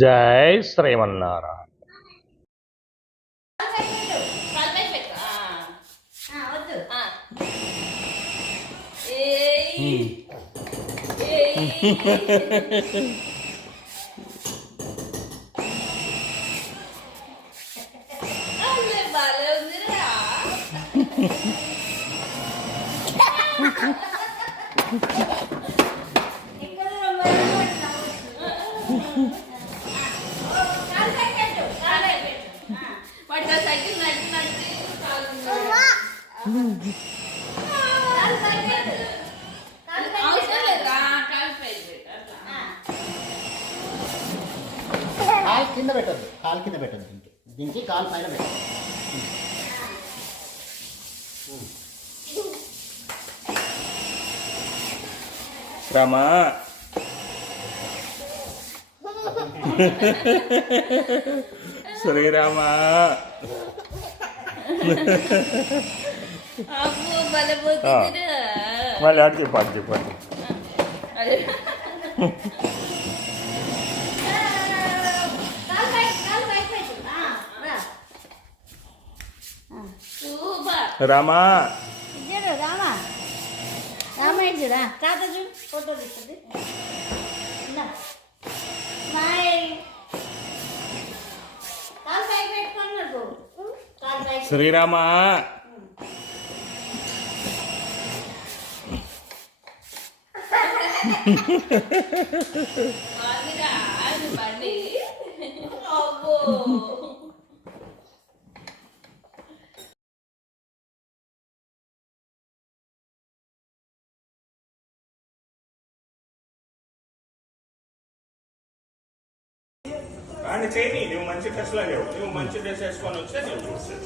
జై శ్రీమన్నారాయణ. కాలు కింద పెట్టద్దు, కాలు కింద పెట్టద్దు, దించి కాలు పైన పెట్టద్దు. రమా శ్రీరామా మళ్ళీ అటు చెప్పండి చెప్పండి. రామా రామా రామాయణ చూడా తాత చూడు ఫోటో తీస్తుంది శ్రీరామా అని చేయి. నువ్వు మంచి డ్రెస్ లో లేవు, నువ్వు మంచి డ్రెస్ వేసుకొని వస్తే నువ్వు చూస్తావు.